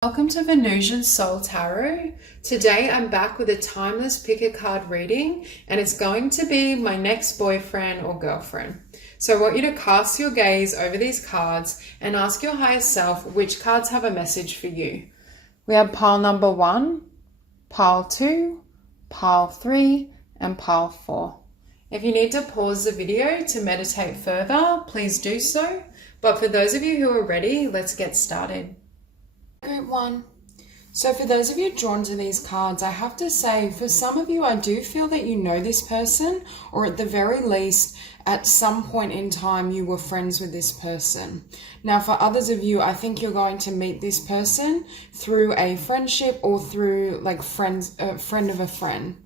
Welcome to Venusian Soul Tarot. Today I'm back with a timeless pick a card reading, and it's going to be my next boyfriend or girlfriend. So I want you to cast your gaze over these cards and ask your higher self which cards have a message for you. We have pile number 1, pile 2, pile 3, and pile 4. If you need to pause the video to meditate further, please do so. But for those of you who are ready, let's get started. Group 1. So for those of you drawn to these cards, I have to say, for some of you, I do feel that you know this person, or at the very least, at some point in time, you were friends with this person. Now, for others of you, I think you're going to meet this person through a friendship or through like friend of a friend.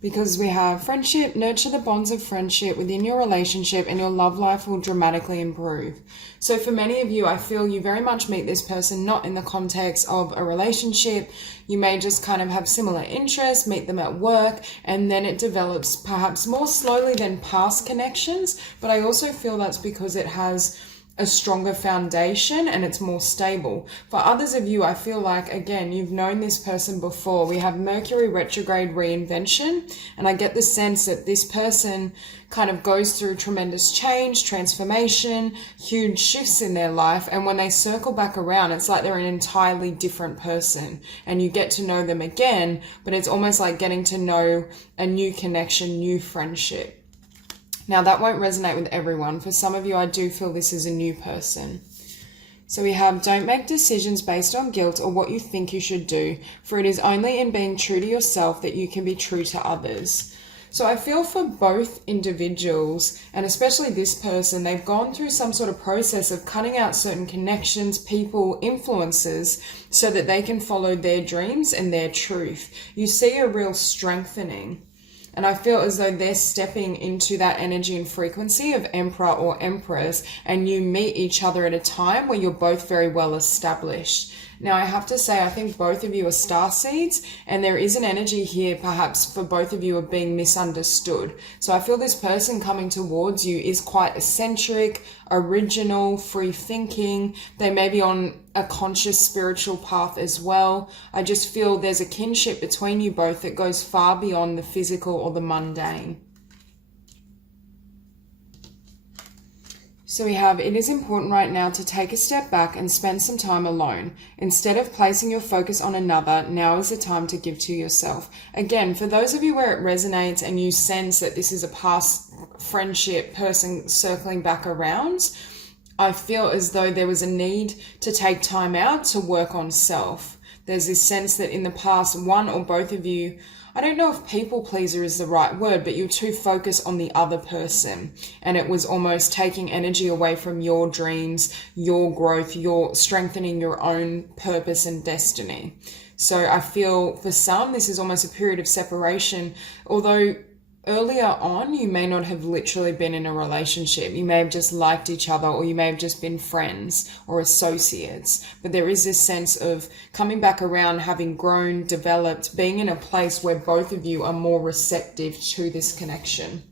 Because we have friendship, nurture the bonds of friendship within your relationship and your love life will dramatically improve. So for many of you, I feel you very much meet this person not in the context of a relationship. You may just kind of have similar interests, meet them at work, and then it develops perhaps more slowly than past connections. But I also feel that's because it has a stronger foundation and it's more stable. For others of you, I feel like, again, you've known this person before. We have Mercury retrograde reinvention, and I get the sense that this person kind of goes through tremendous change, transformation, huge shifts in their life, and when they circle back around, it's like they're an entirely different person, and you get to know them again, but it's almost like getting to know a new connection, new friendship. Now, that won't resonate with everyone. For some of you, I do feel this is a new person. So we have, don't make decisions based on guilt or what you think you should do, for it is only in being true to yourself that you can be true to others. So I feel for both individuals, and especially this person, they've gone through some sort of process of cutting out certain connections, people, influences, so that they can follow their dreams and their truth. You see a real strengthening. And I feel as though they're stepping into that energy and frequency of Emperor or Empress, and you meet each other at a time where you're both very well established. Now, I have to say, I think both of you are starseeds, and there is an energy here, perhaps for both of you, of being misunderstood. So I feel this person coming towards you is quite eccentric, original, free-thinking. They may be on a conscious spiritual path as well. I just feel there's a kinship between you both that goes far beyond the physical or the mundane. So we have, it is important right now to take a step back and spend some time alone. Instead of placing your focus on another, now is the time to give to yourself. Again, for those of you where it resonates and you sense that this is a past friendship person circling back around, I feel as though there was a need to take time out to work on self. There's this sense that in the past, one or both of you, I don't know if people pleaser is the right word, but you're too focused on the other person. And it was almost taking energy away from your dreams, your growth, your strengthening your own purpose and destiny. So I feel for some, this is almost a period of separation, although earlier on, you may not have literally been in a relationship. You may have just liked each other, or you may have just been friends or associates. But there is this sense of coming back around, having grown, developed, being in a place where both of you are more receptive to this connection.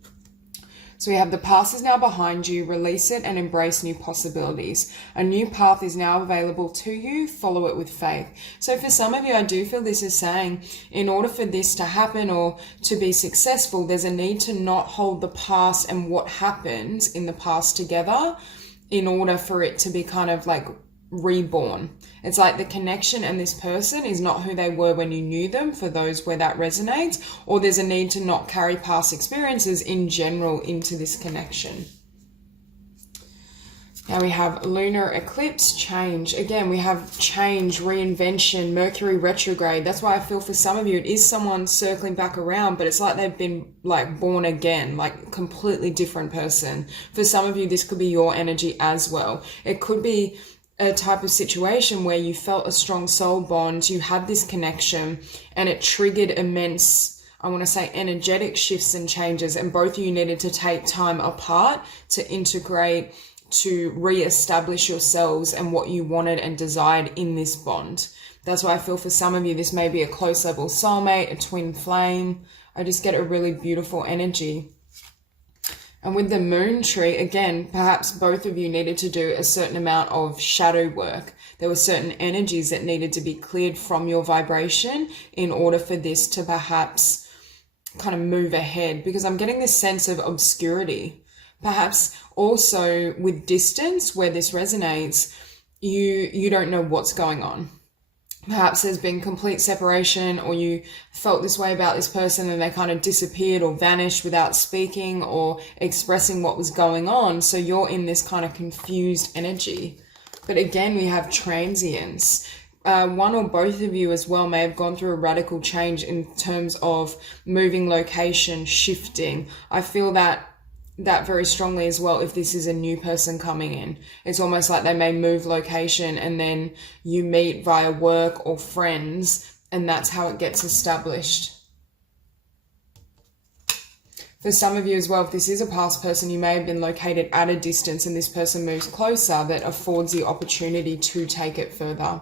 So we have the past is now behind you, release it and embrace new possibilities. A new path is now available to you, follow it with faith. So for some of you, I do feel this is saying, in order for this to happen or to be successful, there's a need to not hold the past and what happened in the past together in order for it to be kind of like reborn. It's like the connection and this person is not who they were when you knew them, for those where that resonates, or there's a need to not carry past experiences in general into this connection. Now we have lunar eclipse, change. Again, we have change, reinvention, Mercury retrograde. That's why I feel for some of you, it is someone circling back around, but it's like they've been like born again, like completely different person. For some of you, this could be your energy as well. It could be a type of situation where you felt a strong soul bond, you had this connection, and it triggered immense, I want to say, energetic shifts and changes, and both of you needed to take time apart to integrate, to re-establish yourselves and what you wanted and desired in this bond. That's why I feel for some of you, this may be a close level soulmate, a twin flame. I just get a really beautiful energy. And with the moon tree, again, perhaps both of you needed to do a certain amount of shadow work. There were certain energies that needed to be cleared from your vibration in order for this to perhaps kind of move ahead, because I'm getting this sense of obscurity. Perhaps also with distance, where this resonates, you don't know what's going on. Perhaps there's been complete separation, or you felt this way about this person and they kind of disappeared or vanished without speaking or expressing what was going on. So you're in this kind of confused energy. But again, we have transience. One or both of you as well may have gone through a radical change in terms of moving location, shifting. I feel that very strongly as well if this is a new person coming in. It's almost like they may move location and then you meet via work or friends, and that's how it gets established. For some of you as well, if this is a past person, you may have been located at a distance and this person moves closer, that affords the opportunity to take it further.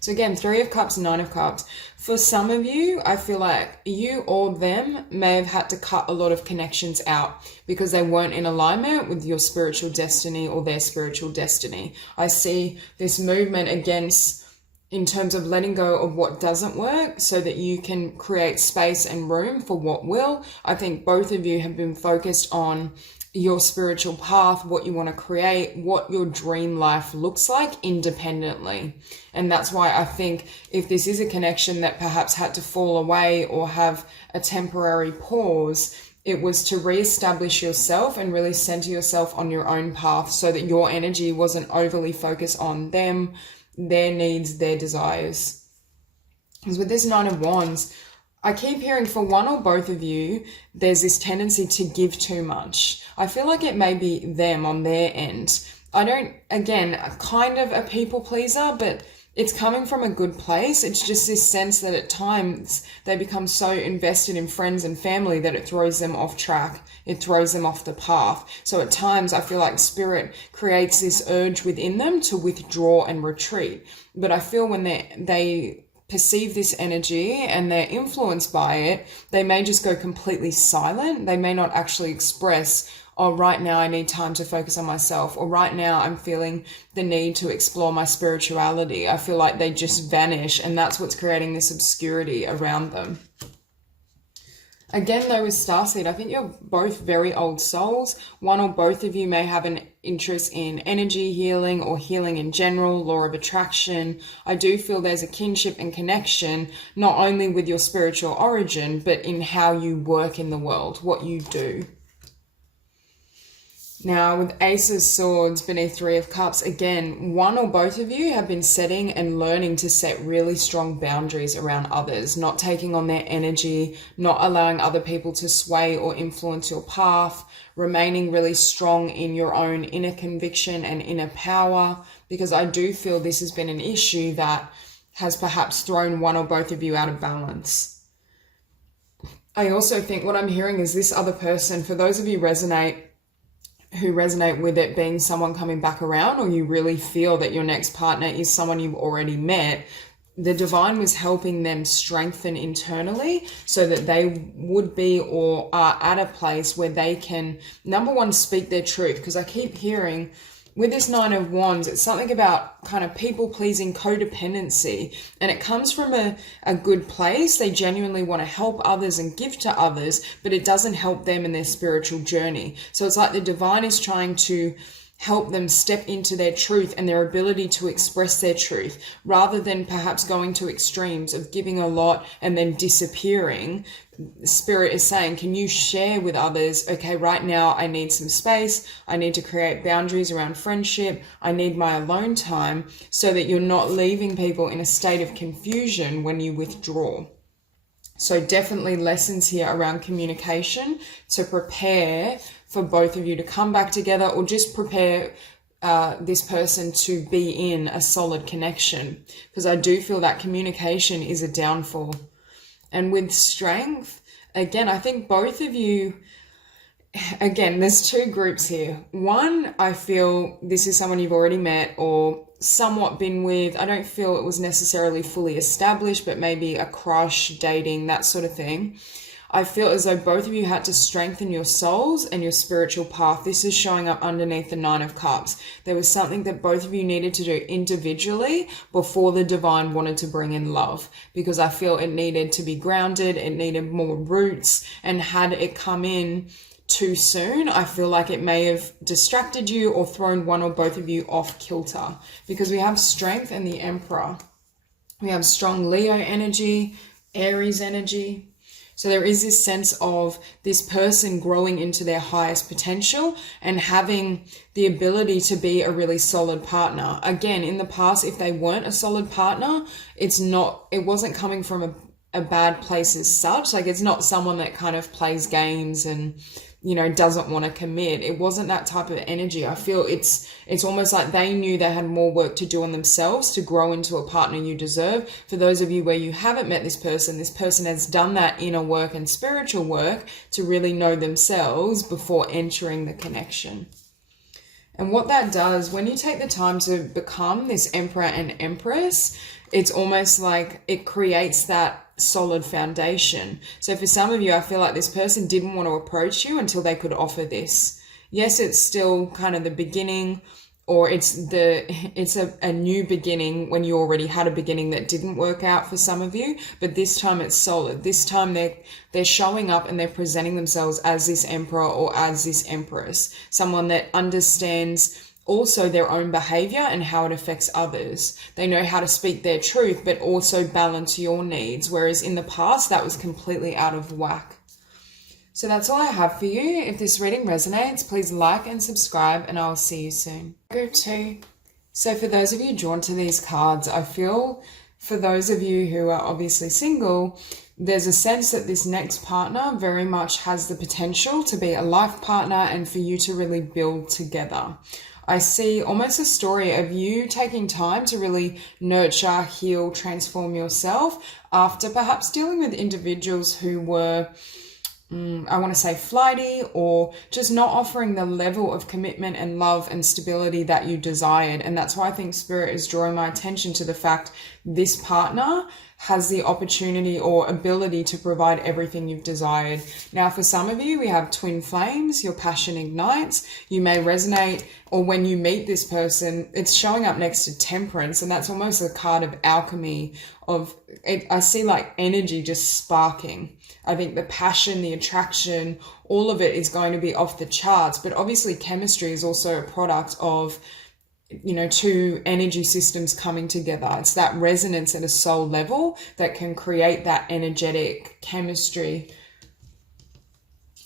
So again, 3 of Cups, 9 of Cups. For some of you, I feel like you or them may have had to cut a lot of connections out because they weren't in alignment with your spiritual destiny or their spiritual destiny. I see this movement against, in terms of letting go of what doesn't work so that you can create space and room for what will. I think both of you have been focused on your spiritual path, what you want to create, what your dream life looks like independently. And that's why I think if this is a connection that perhaps had to fall away or have a temporary pause, it was to reestablish yourself and really center yourself on your own path so that your energy wasn't overly focused on them, their needs, their desires. Because with this 9 of Wands, I keep hearing for one or both of you, there's this tendency to give too much. I feel like it may be them on their end. I don't, again, kind of a people pleaser, but it's coming from a good place. It's just this sense that at times they become so invested in friends and family that it throws them off track. It throws them off the path. So at times I feel like spirit creates this urge within them to withdraw and retreat. But I feel when they perceive this energy and they're influenced by it, they may just go completely silent. They may not actually express, oh, right now I need time to focus on myself, or right now I'm feeling the need to explore my spirituality. I feel like they just vanish, and that's what's creating this obscurity around them. Again, though, with Starseed, I think you're both very old souls. One or both of you may have an interest in energy healing or healing in general, law of attraction. I do feel there's a kinship and connection, not only with your spiritual origin, but in how you work in the world, what you do. Now, with Ace of Swords beneath 3 of Cups, again, one or both of you have been setting and learning to set really strong boundaries around others, not taking on their energy, not allowing other people to sway or influence your path, remaining really strong in your own inner conviction and inner power, because I do feel this has been an issue that has perhaps thrown one or both of you out of balance. I also think what I'm hearing is this other person, for those of you who resonate with it being someone coming back around, or you really feel that your next partner is someone you've already met, the divine was helping them strengthen internally so that they would be or are at a place where they can, number one, speak their truth. Because I keep hearing with this 9 of Wands, it's something about kind of people-pleasing codependency, and it comes from a good place. They genuinely want to help others and give to others, but it doesn't help them in their spiritual journey. So it's like the divine is trying to help them step into their truth and their ability to express their truth, rather than perhaps going to extremes of giving a lot and then disappearing. Spirit is saying, can you share with others, okay, right now I need some space, I need to create boundaries around friendship, I need my alone time, so that you're not leaving people in a state of confusion when you withdraw. So definitely lessons here around communication to prepare for both of you to come back together, or just prepare this person to be in a solid connection, because I do feel that communication is a downfall. And with Strength, again, I think both of you, again, there's 2 groups here. One, I feel this is someone you've already met or somewhat been with. I don't feel it was necessarily fully established, but maybe a crush, dating, that sort of thing. I feel as though both of you had to strengthen your souls and your spiritual path. This is showing up underneath the Nine of Cups. There was something that both of you needed to do individually before the divine wanted to bring in love, because I feel it needed to be grounded, it needed more roots, and had it come in too soon, I feel like it may have distracted you or thrown one or both of you off kilter, because we have Strength and the Emperor. We have strong Leo energy, Aries energy. So there is this sense of this person growing into their highest potential and having the ability to be a really solid partner. Again, in the past, if they weren't a solid partner, it wasn't coming from a bad place as such. Like, it's not someone that kind of plays games and, doesn't want to commit. It wasn't that type of energy. I feel it's almost like they knew they had more work to do on themselves to grow into a partner you deserve. For those of you where you haven't met this person has done that inner work and spiritual work to really know themselves before entering the connection. And what that does, when you take the time to become this Emperor and Empress, it's almost like it creates that solid foundation. So for some of you, I feel like this person didn't want to approach you until they could offer this. Yes, it's still kind of the beginning, or it's a new beginning when you already had a beginning that didn't work out for some of you, but this time it's solid. This time they're showing up and they're presenting themselves as this Emperor or as this Empress, someone that understands also their own behavior and how it affects others. They know how to speak their truth, but also balance your needs, whereas in the past, that was completely out of whack. So that's all I have for you. If this reading resonates, please like and subscribe, and I'll see you soon. Group 2. So for those of you drawn to these cards, I feel for those of you who are obviously single, there's a sense that this next partner very much has the potential to be a life partner and for you to really build together. I see almost a story of you taking time to really nurture, heal, transform yourself after perhaps dealing with individuals who were, I want to say flighty, or just not offering the level of commitment and love and stability that you desired. And that's why I think Spirit is drawing my attention to the fact this partner has the opportunity or ability to provide everything you've desired. Now, for some of you, we have twin flames, your passion ignites, you may resonate, or when you meet this person, it's showing up next to Temperance, and that's almost a card of alchemy of it. I see like energy just sparking. I think the passion, the attraction, all of it is going to be off the charts, but obviously chemistry is also a product of two energy systems coming together. It's that resonance at a soul level that can create that energetic chemistry.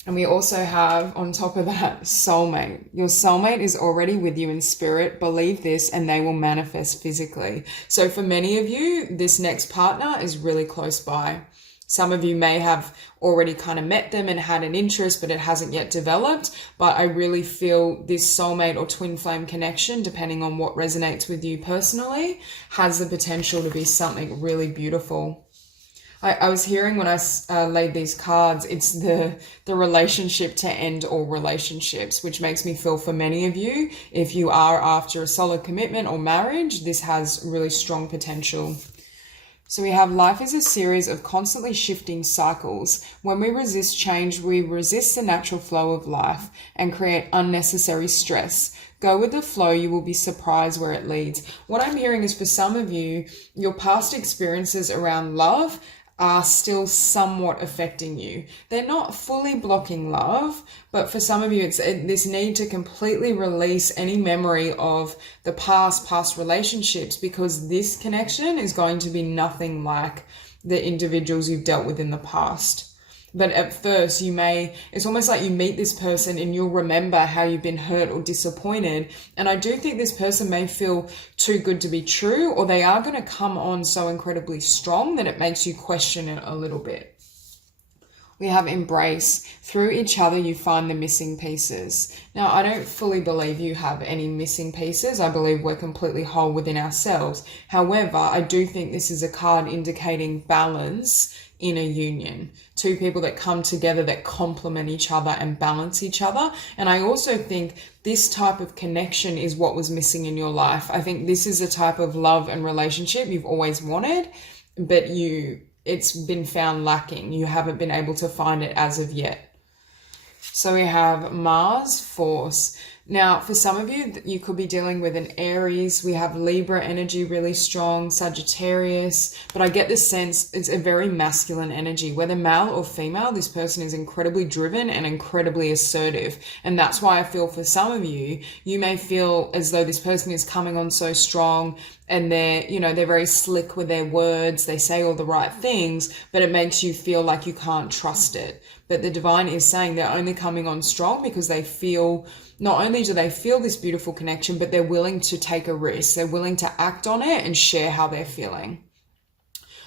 And we also have, on top of that, soulmate. Your soulmate is already with you in spirit. Believe this, and they will manifest physically. So for many of you, this next partner is really close by. Some of you may have already kind of met them and had an interest, but it hasn't yet developed. But I really feel this soulmate or twin flame connection, depending on what resonates with you personally, has the potential to be something really beautiful. I was hearing when I laid these cards, it's the relationship to end all relationships, which makes me feel for many of you, if you are after a solid commitment or marriage, this has really strong potential. So we have life is a series of constantly shifting cycles. When we resist change, we resist the natural flow of life and create unnecessary stress. Go with the flow, you will be surprised where it leads. What I'm hearing is for some of you, your past experiences around love are still somewhat affecting you. They're not fully blocking love, but for some of you, it's this need to completely release any memory of the past relationships, because this connection is going to be nothing like the individuals you've dealt with in the past. But at first it's almost like you meet this person and you'll remember how you've been hurt or disappointed. And I do think this person may feel too good to be true, or they are going to come on so incredibly strong that it makes you question it a little bit. We have embrace. Through each other, you find the missing pieces. Now, I don't fully believe you have any missing pieces. I believe we're completely whole within ourselves. However, I do think this is a card indicating balance in a union. Two people that come together that complement each other and balance each other. And I also think this type of connection is what was missing in your life. I think this is a type of love and relationship you've always wanted, but it's been found lacking. You haven't been able to find it as of yet. So we have Mars, Force. Now, for some of you, you could be dealing with an Aries. We have Libra energy really strong, Sagittarius. But I get this sense it's a very masculine energy. Whether male or female, this person is incredibly driven and incredibly assertive. And that's why I feel for some of you, you may feel as though this person is coming on so strong and they're very slick with their words. They say all the right things, but it makes you feel like you can't trust it. But the divine is saying they're only coming on strong because they feel, not only do they feel this beautiful connection, but they're willing to take a risk. They're willing to act on it and share how they're feeling.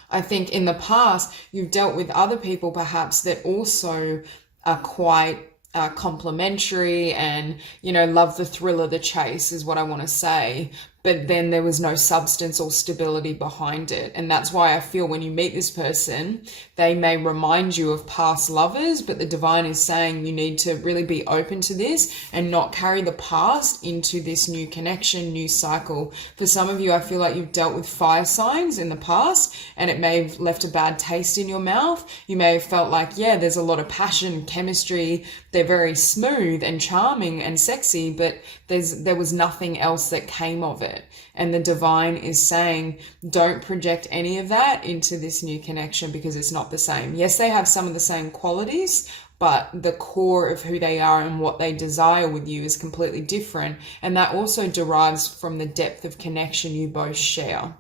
I think in the past, you've dealt with other people perhaps that also are quite complimentary and, love the thrill of the chase is what I want to say. But then there was no substance or stability behind it. And that's why I feel when you meet this person, they may remind you of past lovers, but the divine is saying you need to really be open to this and not carry the past into this new connection, new cycle. For some of you, I feel like you've dealt with fire signs in the past and it may have left a bad taste in your mouth. You may have felt like, yeah, there's a lot of passion, chemistry. They're very smooth and charming and sexy, but there was nothing else that came of it. And the divine is saying, don't project any of that into this new connection because it's not the same. Yes, they have some of the same qualities, but the core of who they are and what they desire with you is completely different. And that also derives from the depth of connection you both share.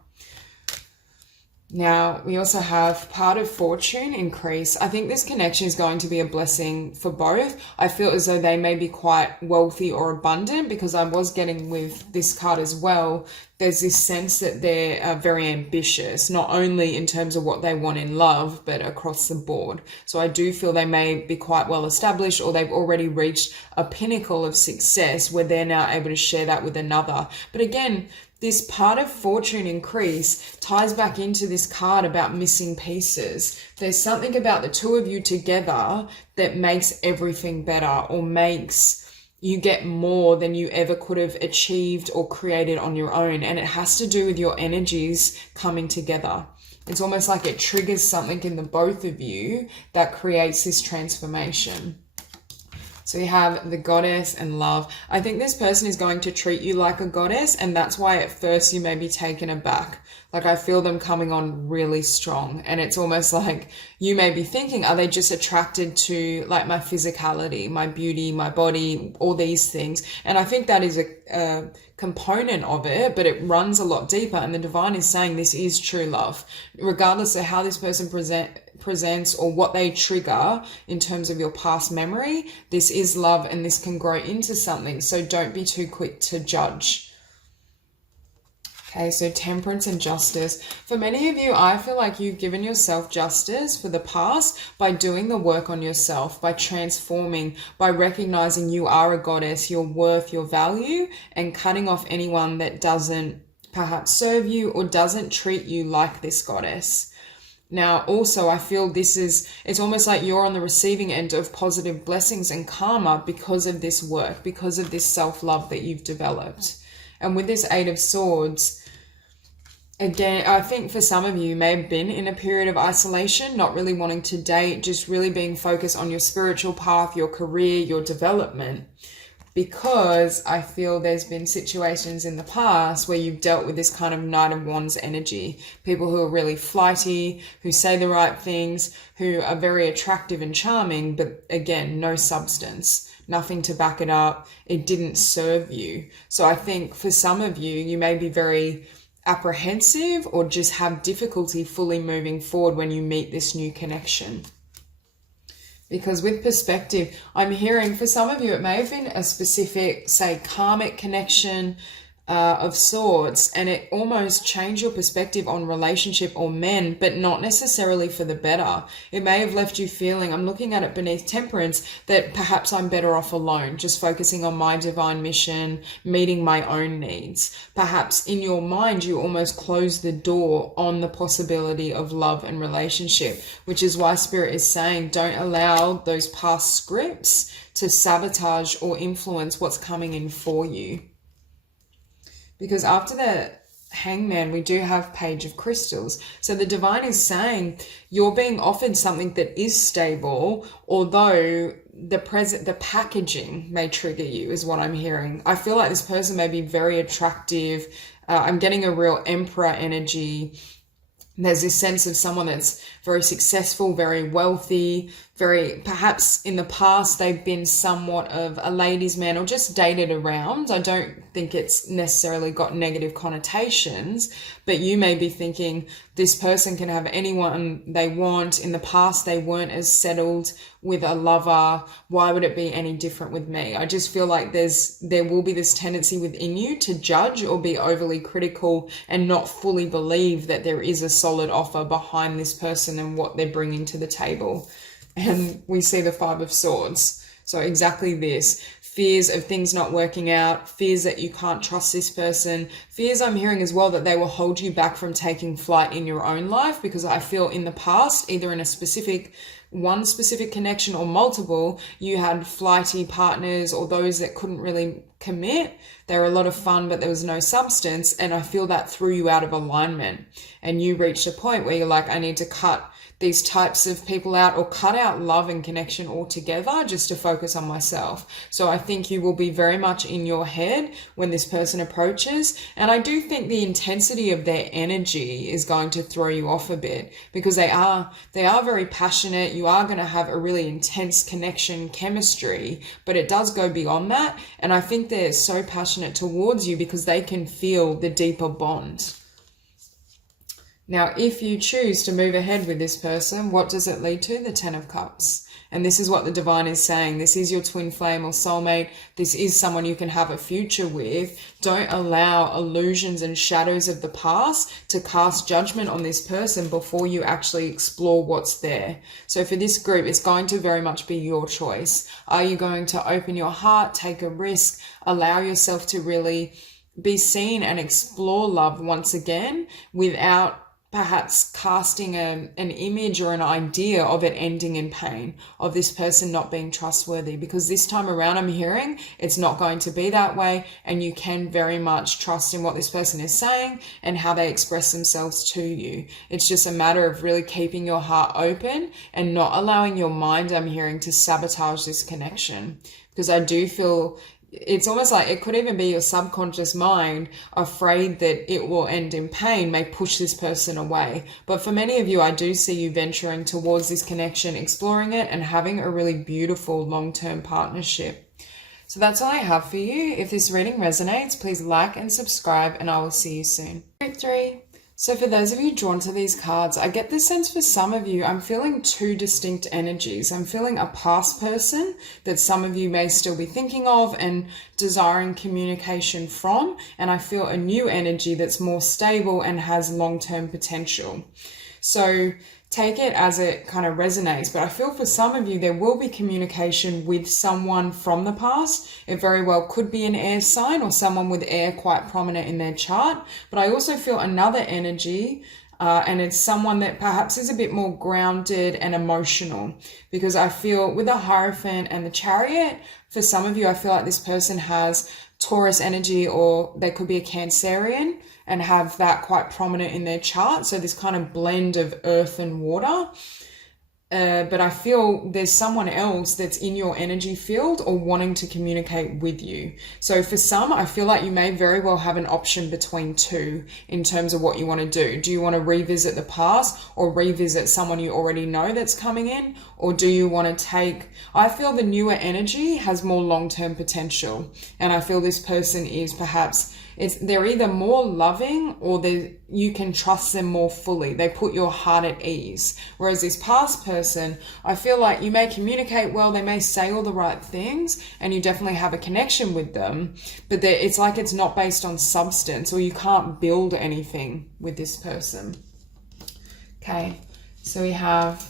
Now, we also have part of fortune increase. I think this connection is going to be a blessing for both. I feel as though they may be quite wealthy or abundant because I was getting with this card as well. There's this sense that they're very ambitious, not only in terms of what they want in love, but across the board. So I do feel they may be quite well established or they've already reached a pinnacle of success where they're now able to share that with another. But again, this part of fortune increase ties back into this card about missing pieces. There's something about the two of you together that makes everything better or makes you get more than you ever could have achieved or created on your own. And it has to do with your energies coming together. It's almost like it triggers something in the both of you that creates this transformation. So you have the goddess and love. I think this person is going to treat you like a goddess, and that's why at first you may be taken aback. Like I feel them coming on really strong, and it's almost like you may be thinking, are they just attracted to like my physicality, my beauty, my body, all these things? And I think that is a component of it, but it runs a lot deeper, and the divine is saying this is true love. Regardless of how this person presents or what they trigger in terms of your past memory, this is love and this can grow into something. So don't be too quick to judge. Okay, so temperance and justice. For many of you, I feel like you've given yourself justice for the past by doing the work on yourself, by transforming, by recognizing you are a goddess, your worth, your value, and cutting off anyone that doesn't perhaps serve you or doesn't treat you like this goddess. Now, also, I feel it's almost like you're on the receiving end of positive blessings and karma because of this work, because of this self-love that you've developed. And with this Eight of Swords, again, I think for some of you may have been in a period of isolation, not really wanting to date, just really being focused on your spiritual path, your career, your development. Because I feel there's been situations in the past where you've dealt with this kind of Knight of Wands energy. People who are really flighty, who say the right things, who are very attractive and charming, but again, no substance, nothing to back it up. It didn't serve you. So I think for some of you, you may be very apprehensive or just have difficulty fully moving forward when you meet this new connection. Because with perspective, I'm hearing for some of you, it may have been a specific, say, karmic connection of sorts, and it almost changed your perspective on relationship or men, but not necessarily for the better. It may have left you feeling, I'm looking at it beneath temperance, that perhaps I'm better off alone, just focusing on my divine mission, meeting my own needs. Perhaps in your mind, you almost close the door on the possibility of love and relationship, which is why Spirit is saying, don't allow those past scripts to sabotage or influence what's coming in for you. Because after the Hangman, we do have Page of Crystals. So the divine is saying you're being offered something that is stable, although the packaging may trigger you, is what I'm hearing. I feel like this person may be very attractive. I'm getting a real emperor energy. There's this sense of someone that's very successful, very wealthy, very, perhaps in the past they've been somewhat of a ladies' man or just dated around. I don't think it's necessarily got negative connotations, but you may be thinking this person can have anyone they want. In the past they weren't as settled with a lover. Why would it be any different with me? I just feel like there will be this tendency within you to judge or be overly critical and not fully believe that there is a solid offer behind this person and what they're bringing to the table. And we see the Five of Swords. So exactly this. Fears of things not working out, fears that you can't trust this person, fears I'm hearing as well that they will hold you back from taking flight in your own life, because I feel in the past, either in one specific connection or multiple, you had flighty partners or those that couldn't really commit. They were a lot of fun, but there was no substance. And I feel that threw you out of alignment. And you reached a point where you're like, I need to cut these types of people out, or cut out love and connection altogether just to focus on myself. So I think you will be very much in your head when this person approaches. And I do think the intensity of their energy is going to throw you off a bit, because they are very passionate. You are going to have a really intense connection, chemistry, but it does go beyond that. And I think they're so passionate towards you because they can feel the deeper bond. Now, if you choose to move ahead with this person, what does it lead to? The Ten of Cups. And this is what the divine is saying. This is your twin flame or soulmate. This is someone you can have a future with. Don't allow illusions and shadows of the past to cast judgment on this person before you actually explore what's there. So for this group, it's going to very much be your choice. Are you going to open your heart, take a risk, allow yourself to really be seen and explore love once again without perhaps casting an image or an idea of it ending in pain, of this person not being trustworthy? Because this time around I'm hearing it's not going to be that way, and you can very much trust in what this person is saying and how they express themselves to you. It's just a matter of really keeping your heart open and not allowing your mind, I'm hearing, to sabotage this connection. Because I do feel it's almost like it could even be your subconscious mind afraid that it will end in pain may push this person away. But for many of you, I do see you venturing towards this connection, exploring it, and having a really beautiful long-term partnership. So that's all I have for you. If this reading resonates, please like and subscribe, and I will see you soon. Group 3. So for those of you drawn to these cards, I get this sense for some of you, I'm feeling two distinct energies. I'm feeling a past person that some of you may still be thinking of and desiring communication from, and I feel a new energy that's more stable and has long-term potential. So take it as it kind of resonates, but I feel for some of you there will be communication with someone from the past. It very well could be an air sign or someone with air quite prominent in their chart, but I also feel another energy and it's someone that perhaps is a bit more grounded and emotional, because I feel with the Hierophant and the Chariot, for some of you I feel like this person has Taurus energy, or they could be a Cancerian and have that quite prominent in their chart. So this kind of blend of earth and water. But I feel there's someone else that's in your energy field or wanting to communicate with you. So for some, I feel like you may very well have an option between two in terms of what you want to do. Do you want to revisit the past or revisit someone you already know that's coming in? Or do you want to take, I feel the newer energy has more long-term potential. And I feel this person is perhaps, they're either more loving or you can trust them more fully. They put your heart at ease. Whereas this past person, I feel like you may communicate well, they may say all the right things, and you definitely have a connection with them, but it's like it's not based on substance, or you can't build anything with this person. Okay, so we have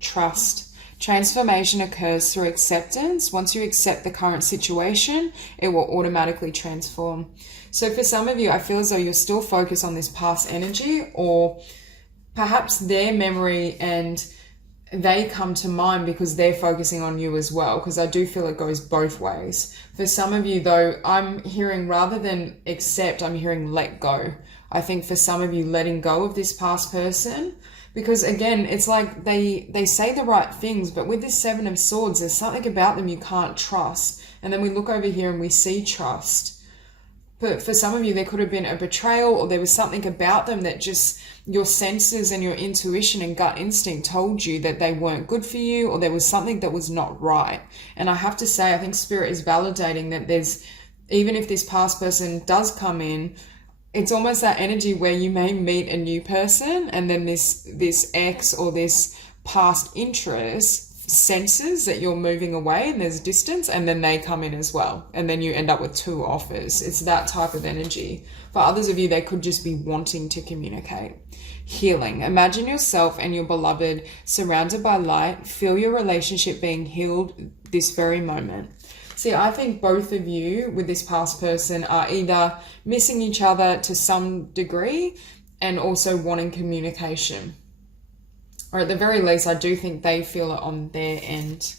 trust. Transformation occurs through acceptance. Once you accept the current situation, it will automatically transform. So for some of you, I feel as though you're still focused on this past energy, or perhaps their memory and they come to mind because they're focusing on you as well, because I do feel it goes both ways. For some of you though, I'm hearing rather than accept, I'm hearing let go. I think for some of you, letting go of this past person, because again, it's like they say the right things, but with this Seven of Swords, there's something about them you can't trust. And then we look over here and we see trust. But for some of you, there could have been a betrayal, or there was something about them that just your senses and your intuition and gut instinct told you that they weren't good for you, or there was something that was not right. And I have to say, I think Spirit is validating that there's, even if this past person does come in, it's almost that energy where you may meet a new person, and then this ex or this past interest senses that you're moving away and there's distance, and then they come in as well, and then you end up with two offers. It's that type of energy. For others of you, they could just be wanting to communicate. Healing. Imagine yourself and your beloved surrounded by light. Feel your relationship being healed this very moment. See, I think both of you with this past person are either missing each other to some degree and also wanting communication. Or at the very least, I do think they feel it on their end.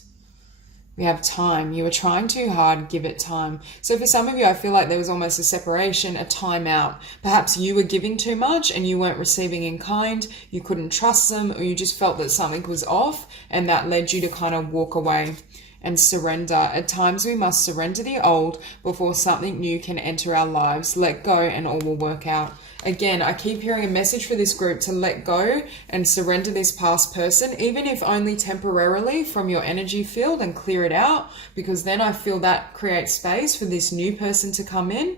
We have time. You were trying too hard, give it time. So for some of you, I feel like there was almost a separation, a timeout. Perhaps you were giving too much and you weren't receiving in kind. You couldn't trust them, or you just felt that something was off, and that led you to kind of walk away and surrender. At times we must surrender the old before something new can enter our lives. Let go and all will work out. Again, I keep hearing a message for this group to let go and surrender this past person, even if only temporarily, from your energy field, and clear it out, because then I feel that creates space for this new person to come in.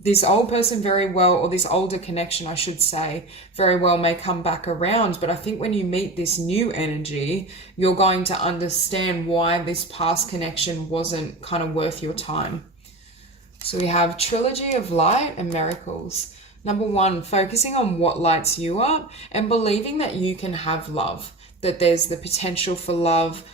This old person very well, or this older connection, I should say, very well may come back around. But I think when you meet this new energy, you're going to understand why this past connection wasn't kind of worth your time. So we have Trilogy of Light and Miracles. Number one, focusing on what lights you up and believing that you can have love, that there's the potential for love.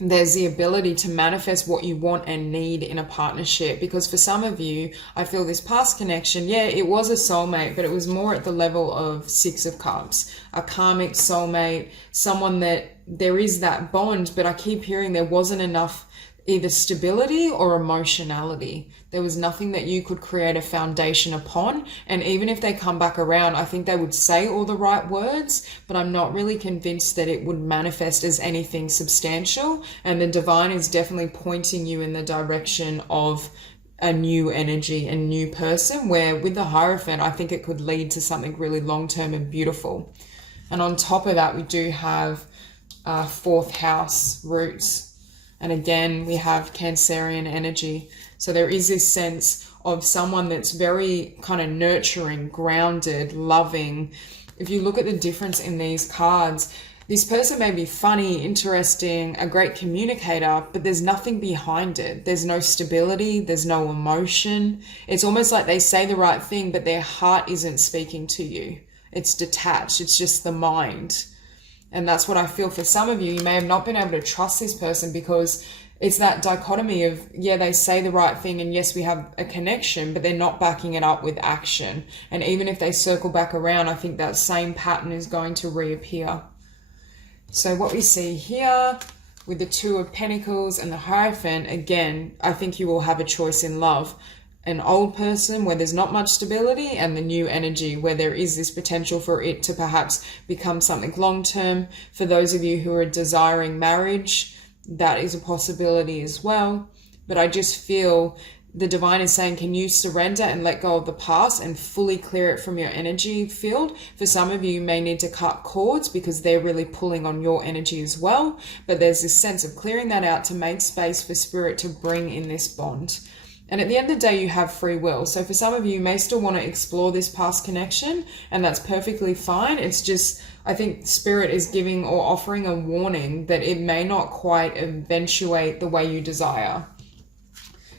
There's the ability to manifest what you want and need in a partnership. Because for some of you, I feel this past connection, yeah, it was a soulmate, but it was more at the level of Six of Cups, a karmic soulmate, someone that there is that bond, but I keep hearing there wasn't enough either stability or emotionality. There was nothing that you could create a foundation upon. And even if they come back around, I think they would say all the right words, but I'm not really convinced that it would manifest as anything substantial. And the divine is definitely pointing you in the direction of a new energy, a new person, where with the Hierophant, I think it could lead to something really long-term and beautiful. And on top of that, we do have fourth house roots. And again, we have Cancerian energy. So there is this sense of someone that's very kind of nurturing, grounded, loving. If you look at the difference in these cards, this person may be funny, interesting, a great communicator, but there's nothing behind it. There's no stability. There's no emotion. It's almost like they say the right thing, but their heart isn't speaking to you. It's detached. It's just the mind. And that's what I feel for some of you. You may have not been able to trust this person because it's that dichotomy of, yeah, they say the right thing and yes, we have a connection, but they're not backing it up with action. And even if they circle back around, I think that same pattern is going to reappear. So what we see here with the Two of Pentacles and the Hierophant, again, I think you will have a choice in love. An old person where there's not much stability, and the new energy where there is this potential for it to perhaps become something long-term. For those of you who are desiring marriage, that is a possibility as well. But I just feel the divine is saying, can you surrender and let go of the past and fully clear it from your energy field? For some of you, you may need to cut cords because they're really pulling on your energy as well. But there's this sense of clearing that out to make space for spirit to bring in this bond. And at the end of the day, you have free will. So for some of you, you may still want to explore this past connection, and that's perfectly fine. It's just, I think spirit is giving or offering a warning that it may not quite eventuate the way you desire.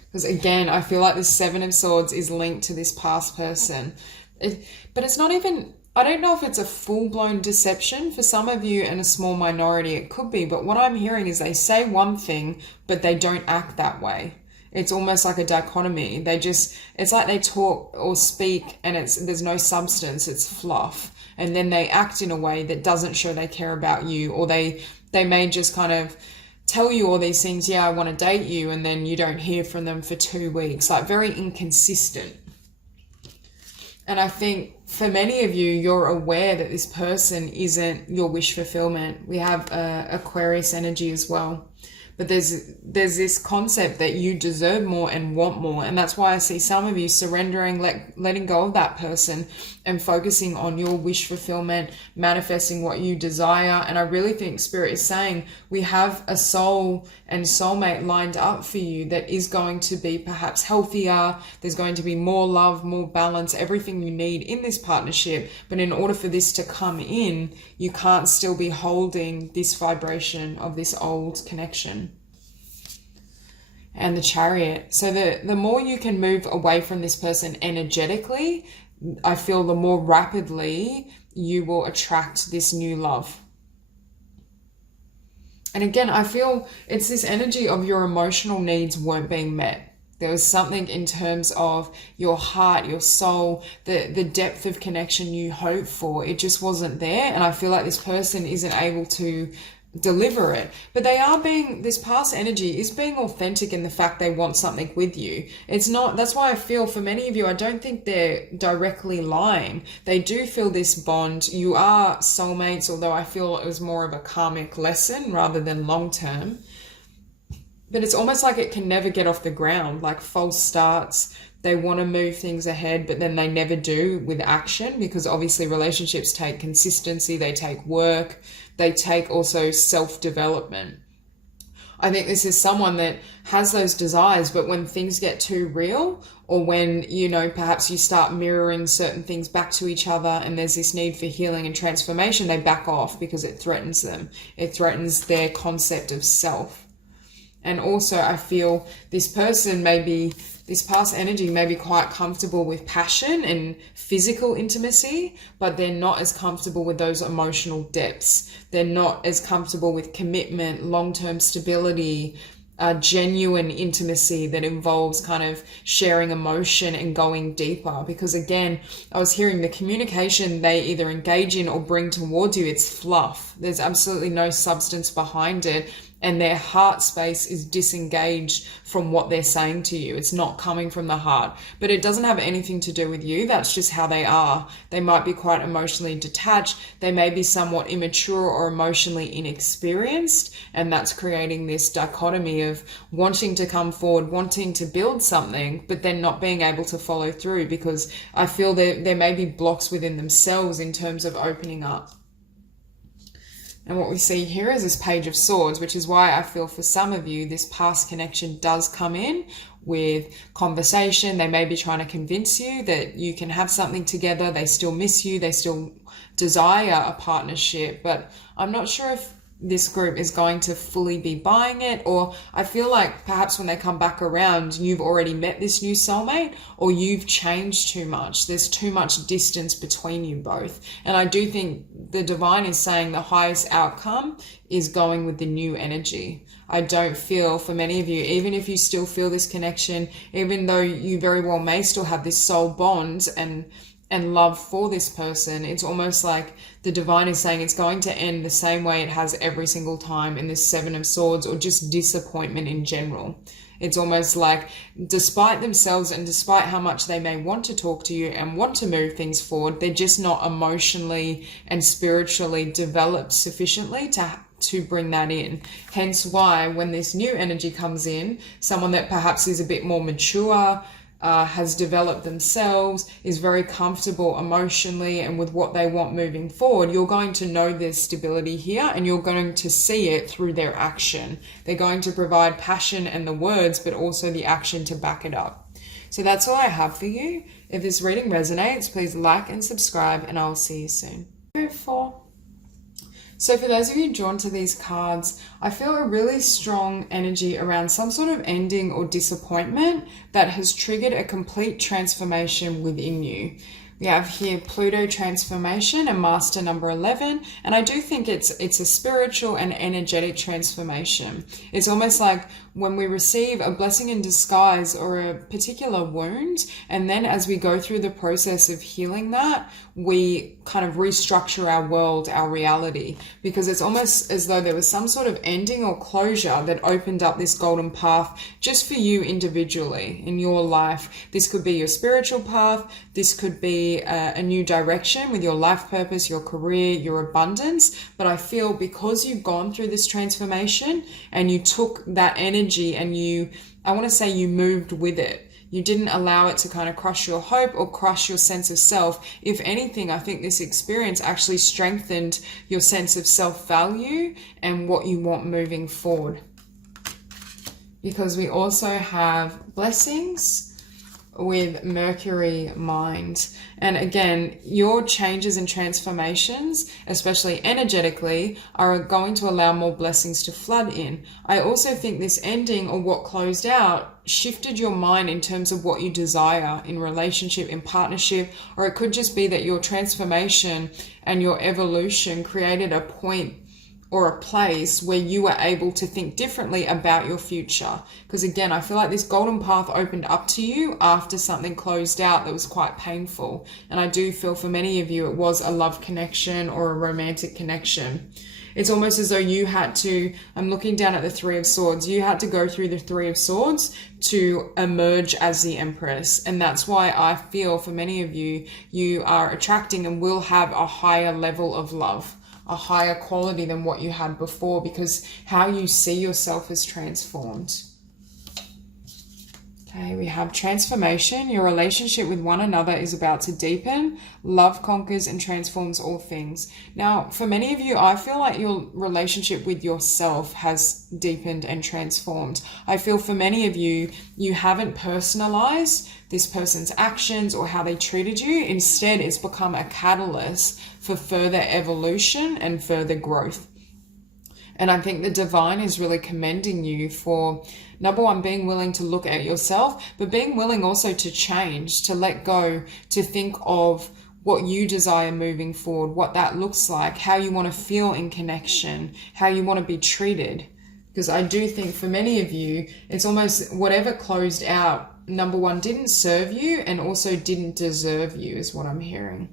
Because again, I feel like the Seven of Swords is linked to this past person. But it's not even, I don't know if it's a full-blown deception. For some of you and a small minority, it could be. But what I'm hearing is they say one thing, but they don't act that way. It's almost like a dichotomy. It's like they talk or speak and there's no substance, it's fluff. And then they act in a way that doesn't show they care about you, or they may just kind of tell you all these things, yeah, I want to date you, and then you don't hear from them for 2 weeks, like very inconsistent. And I think for many of you, you're aware that this person isn't your wish fulfillment. We have Aquarius energy as well. But there's this concept that you deserve more and want more. And that's why I see some of you surrendering, letting go of that person and focusing on your wish fulfillment, manifesting what you desire. And I really think Spirit is saying we have a soul and soulmate lined up for you that is going to be perhaps healthier. There's going to be more love, more balance, everything you need in this partnership. But in order for this to come in, you can't still be holding this vibration of this old connection. And the Chariot. So the more you can move away from this person energetically, I feel the more rapidly you will attract this new love. And again, I feel it's this energy of your emotional needs weren't being met. There was something in terms of your heart, your soul, the depth of connection you hoped for. It just wasn't there. And I feel like this person isn't able to deliver it. But this past energy is being authentic in the fact they want something with you. That's why I feel for many of you, I don't think they're directly lying. They do feel this bond. You are soulmates, although I feel it was more of a karmic lesson rather than long term. But it's almost like it can never get off the ground, like false starts. They want to move things ahead, but then they never do with action, because obviously relationships take consistency, they take work, they take also self-development. I think this is someone that has those desires, but when things get too real, or when, perhaps you start mirroring certain things back to each other and there's this need for healing and transformation, they back off because it threatens them. It threatens their concept of self. And also I feel this person this past energy may be quite comfortable with passion and physical intimacy, but they're not as comfortable with those emotional depths. They're not as comfortable with commitment, long-term stability, genuine intimacy that involves kind of sharing emotion and going deeper. Because again, I was hearing the communication they either engage in or bring towards you, it's fluff. There's absolutely no substance behind it. And their heart space is disengaged from what they're saying to you. It's not coming from the heart, but it doesn't have anything to do with you. That's just how they are. They might be quite emotionally detached. They may be somewhat immature or emotionally inexperienced. And that's creating this dichotomy of wanting to come forward, wanting to build something, but then not being able to follow through, because I feel there may be blocks within themselves in terms of opening up. And what we see here is this Page of Swords, which is why I feel for some of you, this past connection does come in with conversation. They may be trying to convince you that you can have something together. They still miss you. They still desire a partnership. But I'm not sure if this group is going to fully be buying it, or I feel like perhaps when they come back around, you've already met this new soulmate, or you've changed too much. There's too much distance between you both. And I do think the divine is saying the highest outcome is going with the new energy. I don't feel for many of you, even if you still feel this connection, even though you very well may still have this soul bond and love for this person, it's almost like the divine is saying it's going to end the same way it has every single time in this Seven of Swords, or just disappointment in general. It's almost like despite themselves and despite how much they may want to talk to you and want to move things forward, they're just not emotionally and spiritually developed sufficiently to bring that in. Hence why when this new energy comes in, someone that perhaps is a bit more mature, has developed themselves, is very comfortable emotionally and with what they want moving forward, you're going to know there's stability here, and you're going to see it through their action. They're going to provide passion and the words, but also the action to back it up. So that's all I have for you. If this reading resonates, please like and subscribe, and I'll see you soon. 4. So for those of you drawn to these cards, I feel a really strong energy around some sort of ending or disappointment that has triggered a complete transformation within you. We have here Pluto transformation and master number 11. And I do think it's a spiritual and energetic transformation. It's almost like when we receive a blessing in disguise or a particular wound, and then as we go through the process of healing that, we kind of restructure our world, our reality, because it's almost as though there was some sort of ending or closure that opened up this golden path just for you individually in your life. This could be your spiritual path. This could be a new direction with your life purpose, your career, your abundance. But I feel because you've gone through this transformation and you took that energy and I want to say you moved with it. You didn't allow it to kind of crush your hope or crush your sense of self. If anything, I think this experience actually strengthened your sense of self-value and what you want moving forward. Because we also have blessings with Mercury mind. And again, your changes and transformations, especially energetically, are going to allow more blessings to flood in. I also think this ending or what closed out shifted your mind in terms of what you desire in relationship, in partnership, or it could just be that your transformation and your evolution created a point or a place where you were able to think differently about your future. Because again, I feel like this golden path opened up to you after something closed out that was quite painful. And I do feel for many of you, it was a love connection or a romantic connection. It's almost as though you had to, I'm looking down at the Three of Swords, you had to go through the Three of Swords to emerge as the Empress. And that's why I feel for many of you, you are attracting and will have a higher level of love, a higher quality than what you had before, because how you see yourself is transformed. Okay, we have transformation. Your relationship with one another is about to deepen. Love conquers and transforms all things. Now, for many of you, I feel like your relationship with yourself has deepened and transformed. I feel for many of you, you haven't personalized this person's actions or how they treated you. Instead, it's become a catalyst for further evolution and further growth. And I think the divine is really commending you for, number one, being willing to look at yourself, but being willing also to change, to let go, to think of what you desire moving forward, what that looks like, how you want to feel in connection, how you want to be treated. Because I do think for many of you, it's almost whatever closed out, number one, didn't serve you and also didn't deserve you is what I'm hearing.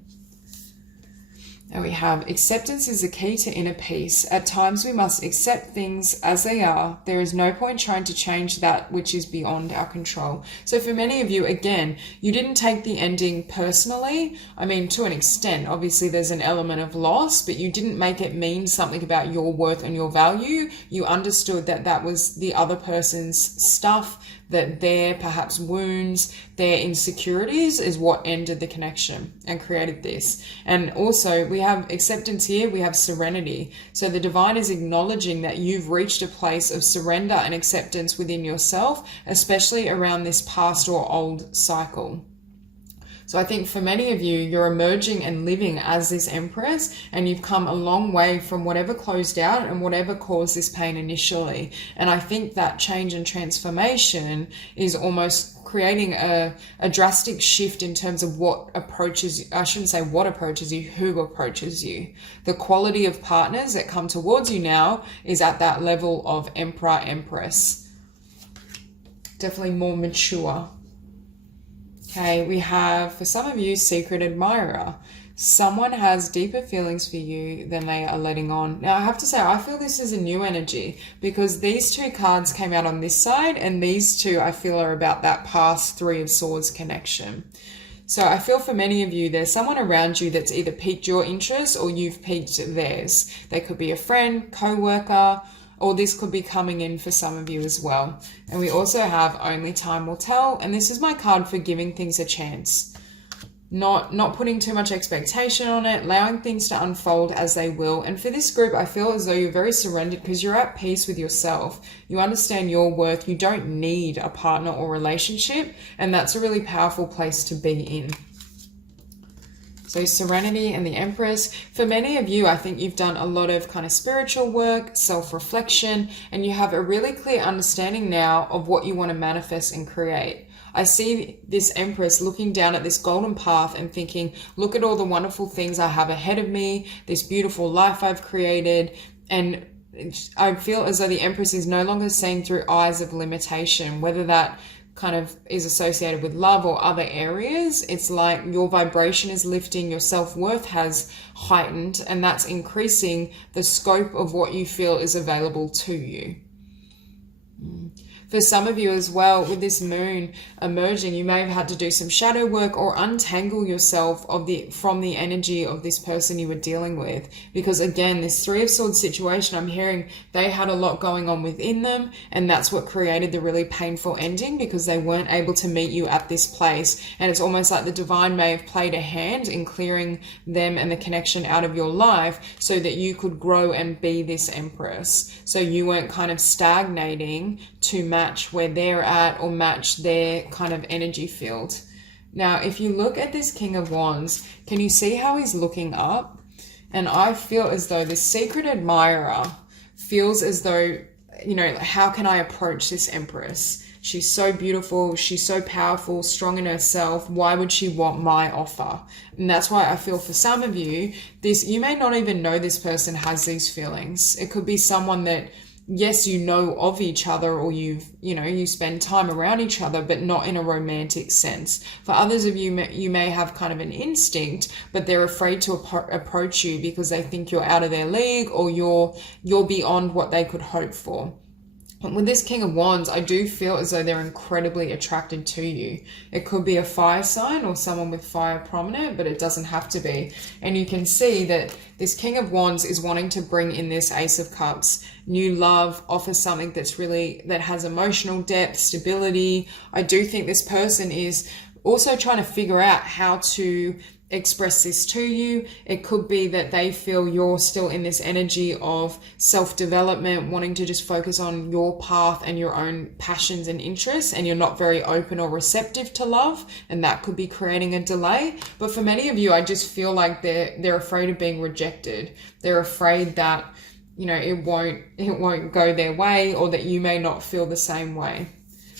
And we have acceptance is the key to inner peace. At times we must accept things as they are. There is no point trying to change that which is beyond our control. So for many of you, again, you didn't take the ending personally. I mean, to an extent, obviously there's an element of loss, but you didn't make it mean something about your worth and your value. You understood that that was the other person's stuff, that their perhaps wounds, their insecurities is what ended the connection and created this. And also we have acceptance here, we have serenity. So the divine is acknowledging that you've reached a place of surrender and acceptance within yourself, especially around this past or old cycle. So I think for many of you, you're emerging and living as this Empress, and you've come a long way from whatever closed out and whatever caused this pain initially. And I think that change and transformation is almost creating a drastic shift in terms of what approaches, I shouldn't say what approaches you, who approaches you. The quality of partners that come towards you now is at that level of Emperor, Empress. Definitely more mature. Okay, we have, for some of you, secret admirer. Someone has deeper feelings for you than they are letting on. Now, I have to say, I feel this is a new energy because these two cards came out on this side, and these two, I feel, are about that past Three of Swords connection. So I feel for many of you, there's someone around you that's either piqued your interest or you've piqued theirs. They could be a friend, co-worker, or this could be coming in for some of you as well. And we also have Only Time Will Tell. And this is my card for giving things a chance. Not putting too much expectation on it, allowing things to unfold as they will. And for this group, I feel as though you're very surrendered because you're at peace with yourself. You understand your worth. You don't need a partner or relationship. And that's a really powerful place to be in. So serenity and the Empress. For many of you, I think you've done a lot of kind of spiritual work, self-reflection, and you have a really clear understanding now of what you want to manifest and create. I see this Empress looking down at this golden path and thinking, look at all the wonderful things I have ahead of me, this beautiful life I've created. And I feel as though the Empress is no longer seeing through eyes of limitation, whether that kind of is associated with love or other areas. It's like your vibration is lifting, your self-worth has heightened, and that's increasing the scope of what you feel is available to you. For some of you as well, with this moon emerging, you may have had to do some shadow work or untangle yourself from the energy of this person you were dealing with. Because again, this Three of Swords situation, I'm hearing they had a lot going on within them, and that's what created the really painful ending, because they weren't able to meet you at this place. And it's almost like the divine may have played a hand in clearing them and the connection out of your life so that you could grow and be this Empress. So you weren't kind of stagnating to match where they're at or match their kind of energy field. Now, if you look at this King of Wands, can you see how he's looking up? And I feel as though this secret admirer feels as though, you know, how can I approach this Empress? She's so beautiful. She's so powerful, strong in herself. Why would she want my offer? And that's why I feel for some of you, you may not even know this person has these feelings. It could be someone that, yes, you know of each other, or you spend time around each other, but not in a romantic sense. For others of you, you may have kind of an instinct, but they're afraid to approach you because they think you're out of their league, or you're beyond what they could hope for. With this King of Wands, I do feel as though they're incredibly attracted to you. It could be a fire sign or someone with fire prominent, but it doesn't have to be. And you can see that this King of Wands is wanting to bring in this Ace of Cups. New love, offers something that has emotional depth, stability. I do think this person is also trying to figure out how to express this to you. It could be that they feel you're still in this energy of self-development, wanting to just focus on your path and your own passions and interests, and you're not very open or receptive to love, and that could be creating a delay. But for many of you, I just feel like they're afraid of being rejected. They're afraid that, you know, it won't go their way, or that you may not feel the same way.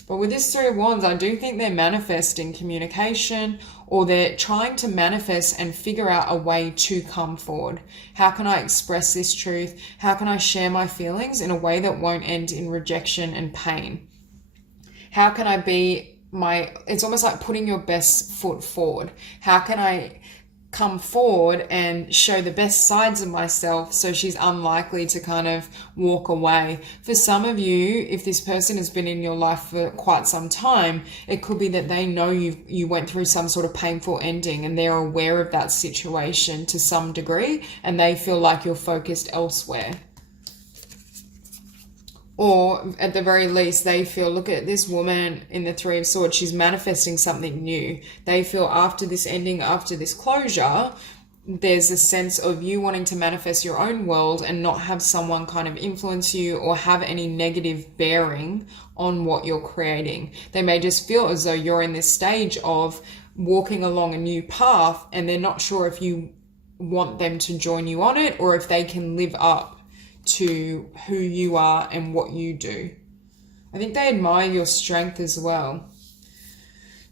But with this Three of Wands, I do think they're manifesting communication, or they're trying to manifest and figure out a way to come forward. How can I express this truth? How can I share my feelings in a way that won't end in rejection and pain? How can I it's almost like putting your best foot forward. How can I come forward and show the best sides of myself so she's unlikely to kind of walk away? For some of you, if this person has been in your life for quite some time, it could be that they know you went through some sort of painful ending, and they're aware of that situation to some degree, and they feel like you're focused elsewhere. Or at the very least, they feel, look at this woman in the Three of Swords, she's manifesting something new. They feel after this ending, after this closure, there's a sense of you wanting to manifest your own world and not have someone kind of influence you or have any negative bearing on what you're creating. They may just feel as though you're in this stage of walking along a new path, and they're not sure if you want them to join you on it, or if they can live up to who you are and what you do. I think they admire your strength as well.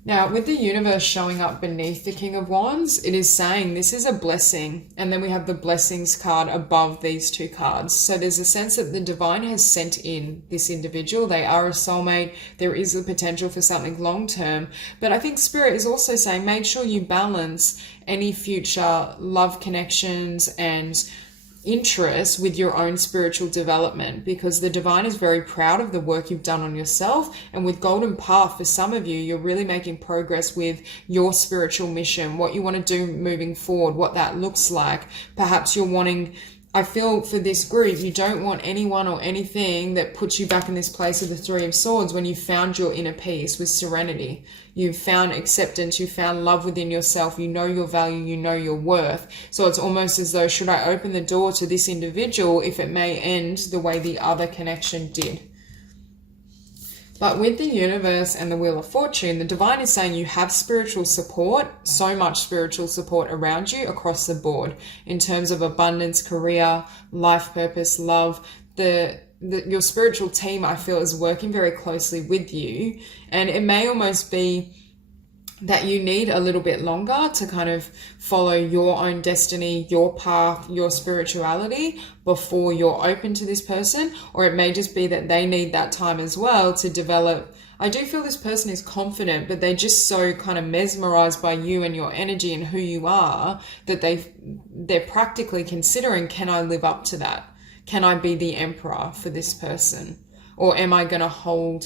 Now, with the universe showing up beneath the King of Wands, it is saying this is a blessing. And then we have the blessings card above these two cards. So there's a sense that the divine has sent in this individual. They are a soulmate. There is the potential for something long-term. But I think Spirit is also saying, make sure you balance any future love connections and interest with your own spiritual development, because the divine is very proud of the work you've done on yourself. And with Golden Path, for some of you, you're really making progress with your spiritual mission, what you want to do moving forward, what that looks like. Perhaps you're wanting, I feel for this group, you don't want anyone or anything that puts you back in this place of the Three of Swords when you found your inner peace with serenity. You've found acceptance, you found love within yourself, you know your value, you know your worth. So it's almost as though, should I open the door to this individual if it may end the way the other connection did? But with the universe and the Wheel of Fortune, the divine is saying you have spiritual support, so much spiritual support around you across the board in terms of abundance, career, life purpose, love. The your spiritual team, I feel, is working very closely with you, and it may almost be that you need a little bit longer to kind of follow your own destiny, your path, your spirituality before you're open to this person. Or it may just be that they need that time as well to develop. I do feel this person is confident, but they're just so kind of mesmerized by you and your energy and who you are that they're practically considering, can I live up to that? Can I be the emperor for this person? Or am I going to hold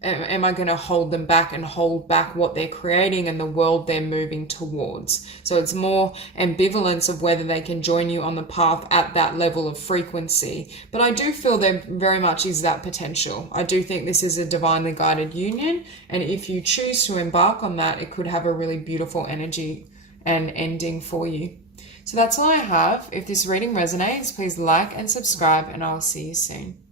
them back and hold back what they're creating and the world they're moving towards? So it's more ambivalence of whether they can join you on the path at that level of frequency. But I do feel there very much is that potential. I do think this is a divinely guided union. And if you choose to embark on that, it could have a really beautiful energy and ending for you. So that's all I have. If this reading resonates, please like and subscribe, and I'll see you soon.